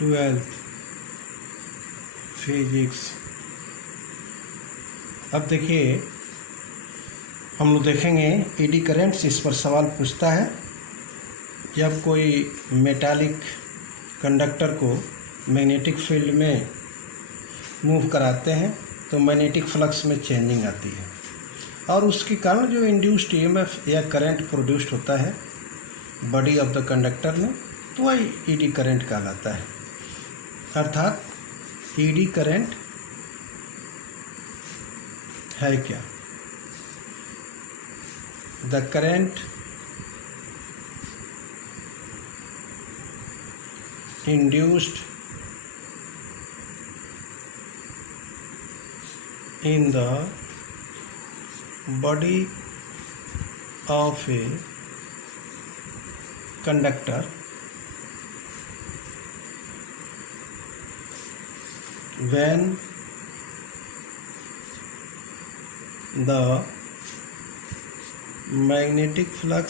12th physics. अब देखिए हम लोग देखेंगे एडी करेंट्स। इस पर सवाल पूछता है, जब कोई मेटालिक कंडक्टर को मैग्नेटिक फील्ड में मूव कराते हैं तो मैग्नेटिक फ्लक्स में चेंजिंग आती है और उसके कारण जो इंड्यूस्ड ईएमएफ या करंट प्रोड्यूस्ड होता है बॉडी ऑफ द कंडक्टर में, तो वही ईडी करंट कहलाता है। अर्थात ईडी करंट है क्या? The current induced in the body of a conductor when the magnetic flux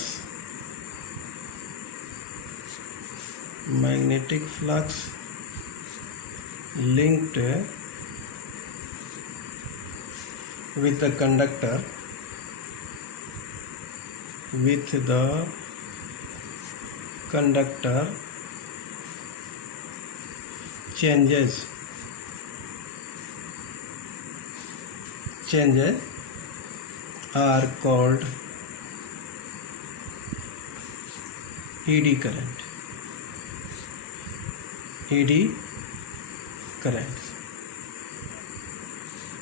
linked with the conductor changes are called eddy current।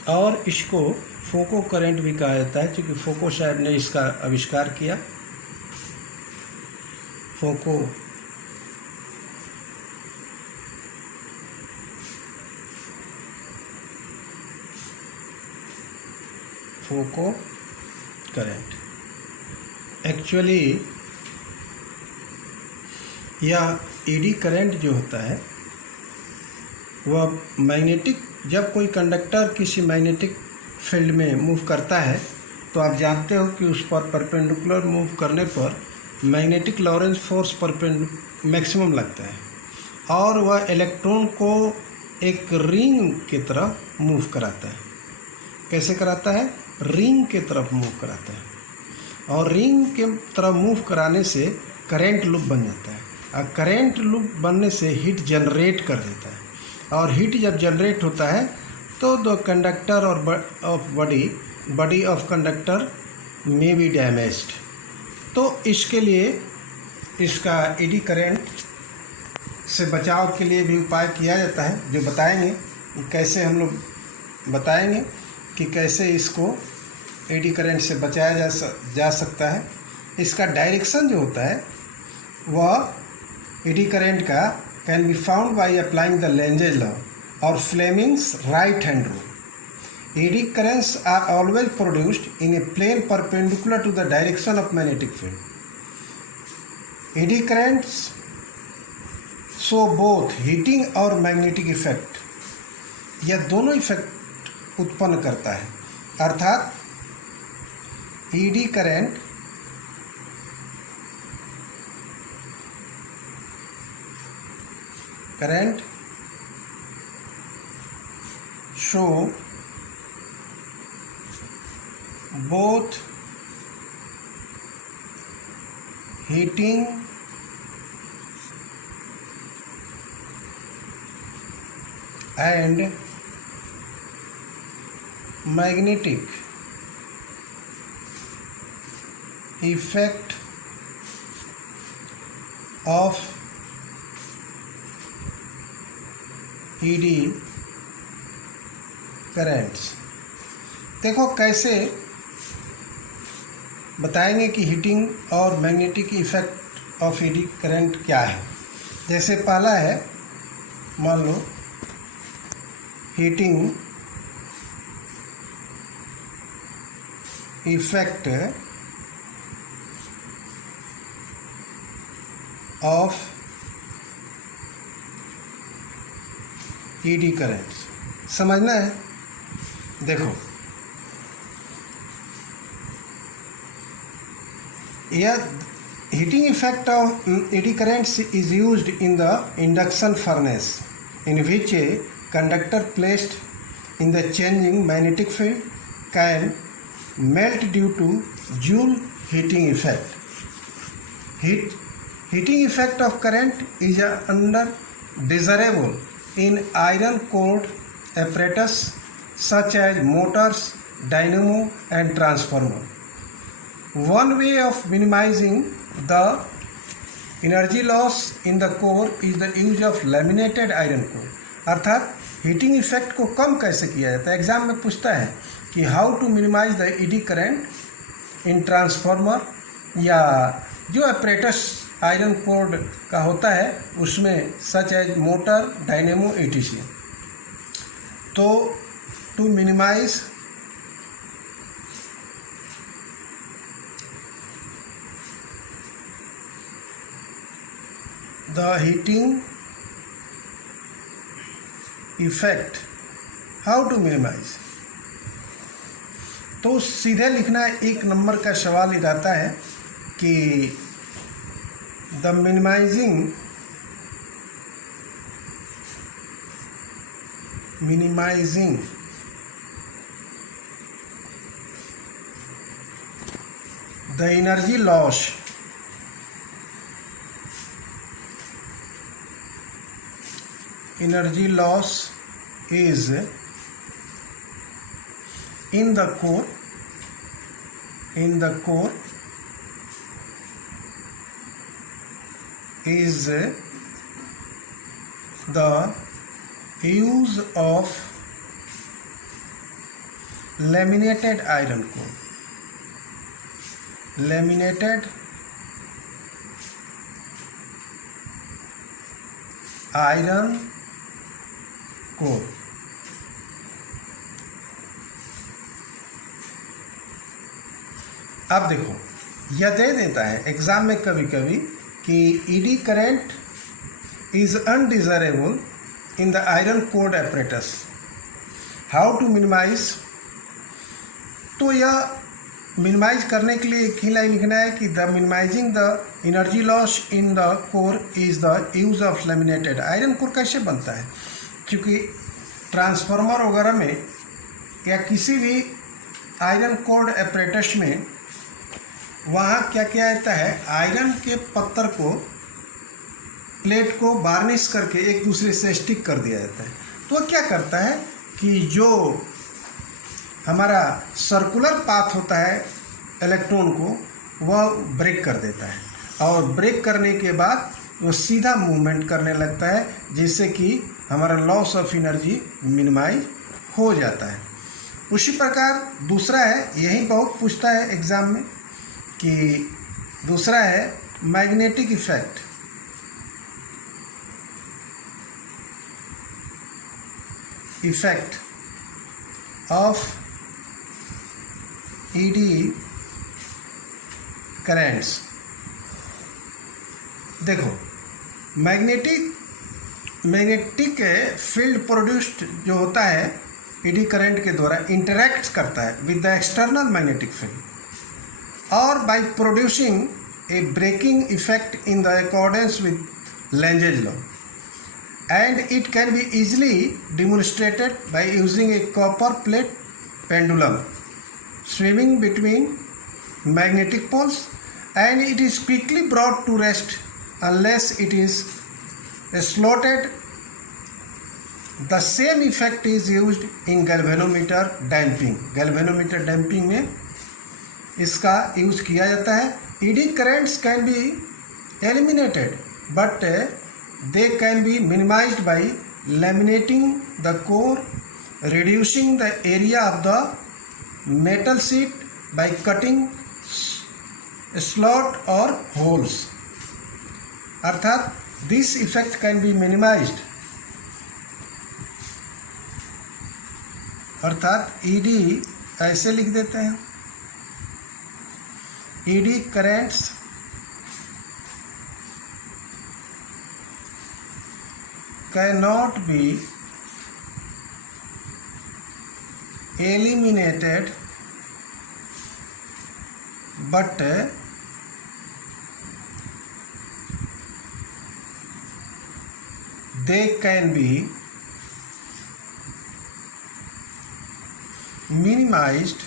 और इसको फोको करंट भी कहा जाता है, क्योंकि फोको साहब ने इसका आविष्कार किया। फोको करंट एक्चुअली यह एडी करंट जो होता है वह मैग्नेटिक, जब कोई कंडक्टर किसी मैग्नेटिक फील्ड में मूव करता है तो आप जानते हो कि उस पर परपेंडिकुलर मूव करने पर मैग्नेटिक लॉरेंस फोर्स मैक्सिमम लगता है और वह इलेक्ट्रॉन को एक रिंग की तरफ मूव कराता है। कैसे कराता है? रिंग के तरफ मूव कराता है और रिंग के तरफ मूव कराने से करंट लूप बन जाता है और करंट लूप बनने से हीट जनरेट कर देता है और हीट जब जनरेट होता है तो द कंडक्टर और body of conductor may be damaged. तो इसके लिए इसका एडी करंट से बचाव के लिए भी उपाय किया जाता है, जो बताएंगे कैसे। हम लोग बताएंगे कि कैसे इसको एडी करंट से बचाया जा सकता है। इसका डायरेक्शन जो होता है वह एडी करंट का can be found by applying the Lenz's law और Fleming's right hand rule. Eddy currents are always produced in a plane perpendicular to the direction of magnetic field. Eddy currents show both heating और magnetic effect, यह दोनों effect उत्पन्न करता है। अर्थात eddy current show both heating and magnetic effect of eddy currents. देखो कैसे बताएंगे कि हीटिंग और magnetic effect of eddy current क्या है। जैसे पहला है, मान लो heating effect of eddy current समझना है। देखो heating effect of eddy currents is used in the induction furnace, in which a conductor placed in the changing magnetic field can melt due to Joule heating effect. Heating effect of current is undesirable in iron cored apparatus such as motors, dynamo and transformer. One way of minimizing the energy loss in the core is the use of laminated iron core. अर्थात heating effect को कम कैसे किया जाता है। Exam में पूछता है कि how to minimise the eddy current in transformer या जो अपरेटस आयरन कोड का होता है उसमें such as motor, dynamo, etc. तो to minimise the heating effect, how to minimise, तो सीधे लिखना एक नंबर का सवाल इधर आता है कि the minimizing the energy loss is in the core is the use of laminated iron core. Laminated iron core. अब देखो यह दे देता है एग्जाम में कभी कभी कि eddy current is undesirable in the iron cored apparatus. How to minimise, तो यह मिनिमाइज करने के लिए एक ही लाइन लिखना है कि the minimizing the energy loss in the core is the use of laminated iron core. कैसे बनता है, क्योंकि ट्रांसफार्मर वगैरह में या किसी भी आयरन कोर्ड apparatus में वहाँ क्या किया जाता है, आयरन के पत्थर को, प्लेट को वार्निश करके एक दूसरे से स्टिक कर दिया जाता है। तो वह क्या करता है कि जो हमारा सर्कुलर पाथ होता है इलेक्ट्रॉन को, वह ब्रेक कर देता है और ब्रेक करने के बाद वो सीधा मूवमेंट करने लगता है, जिससे कि हमारा लॉस ऑफ एनर्जी मिनिमाइज हो जाता है। उसी प्रकार दूसरा है, यही बहुत पूछता है एग्ज़ाम में, कि दूसरा है magnetic effect. Of ED currents. देखो मैग्नेटिक फील्ड प्रोड्यूस्ड जो होता है ईडी करंट के द्वारा इंटरैक्ट करता है with the external magnetic field or by producing a braking effect in the accordance with Lenge's law, and it can be easily demonstrated by using a copper plate pendulum swimming between magnetic poles, and it is quickly brought to rest unless it is slotted. The same effect is used in galvanometer damping. galvanometer damping में इसका use किया जाता है। Eddy currents can be eliminated but they can be minimized by laminating the core, reducing the area of the metal sheet by cutting slot और holes. अर्थात this effect can be minimized, अर्थात eddy ऐसे लिख देते हैं, eddy currents cannot be eliminated but they can be minimized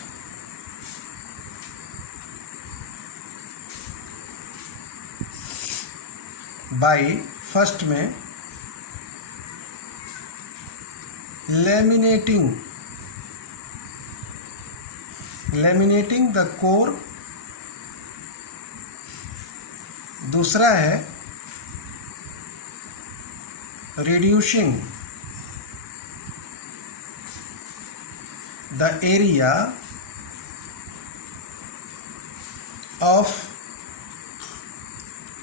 by first में laminating the core, दूसरा है reducing the area of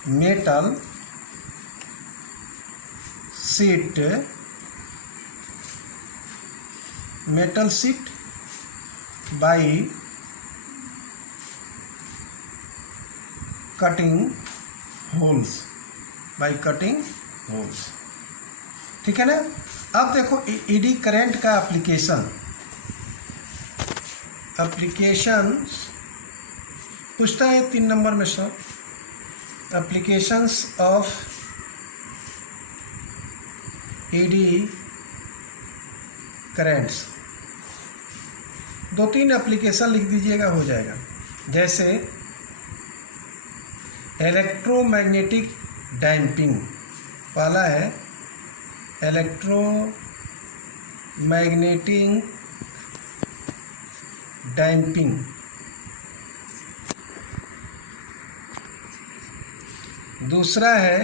metal sheet by cutting holes, ठीक है ना। अब देखो ईडी करंट का एप्लीकेशन पूछता है 3 नंबर में सब applications of ED currents. 2-3 application लिख दीजिएगा, हो जाएगा। जैसे इलेक्ट्रोमैग्नेटिक डैम्पिंग, पहला है इलेक्ट्रोमैग्नेटिक डैम्पिंग, दूसरा है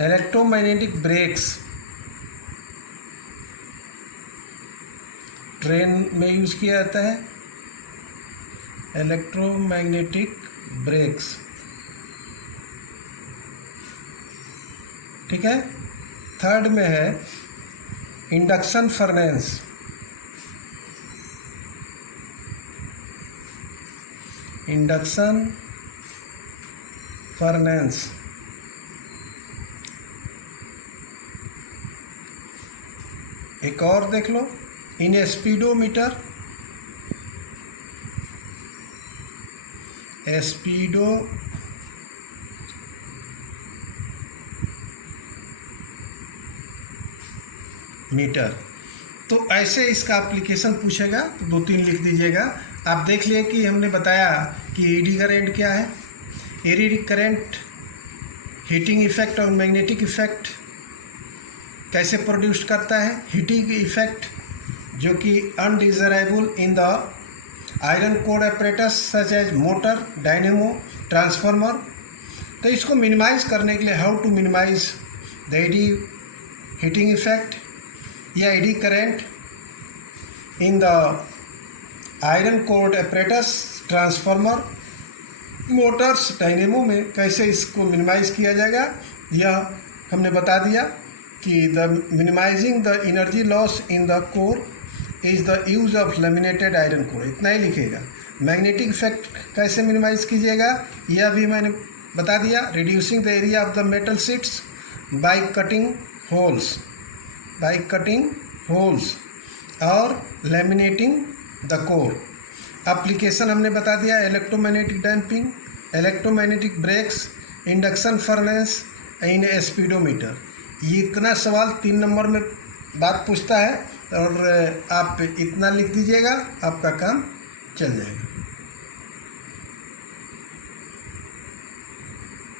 इलेक्ट्रोमैग्नेटिक ब्रेक्स, ट्रेन में यूज़ किया जाता है इलेक्ट्रोमैग्नेटिक ब्रेक्स, ठीक है। थर्ड में है इंडक्शन फर्नेस, एक और देख लो इन स्पीडोमीटर, तो ऐसे इसका एप्लीकेशन पूछेगा तो 2-3 लिख दीजिएगा। आप देख लिए कि हमने बताया कि ईडी करंट क्या है। ईडी करंट हीटिंग इफेक्ट और मैग्नेटिक इफेक्ट कैसे प्रोड्यूस करता है। हीटिंग इफेक्ट जो कि undesirable in the iron core apparatus such as motor, dynamo, transformer. तो इसको मिनिमाइज करने के लिए how to minimise the eddy heating effect या eddy current in the iron core apparatus, transformer, motors, dynamo में कैसे इसको मिनिमाइज किया जाएगा, यह हमने बता दिया कि the minimizing the energy loss in the core is the use of laminated iron core, इतना ही लिखेगा। मैग्नेटिक इफेक्ट कैसे मिनिमाइज कीजिएगा यह भी मैंने बता दिया। Reducing the area of the metal sheets by cutting holes और लैमिनेटिंग द कोर। एप्लीकेशन हमने बता दिया electromagnetic damping, electromagnetic brakes, induction furnace, in speedometer. ये इतना सवाल 3 नंबर में बात पूछता है और आप इतना लिख दीजिएगा, आपका काम चल जाएगा।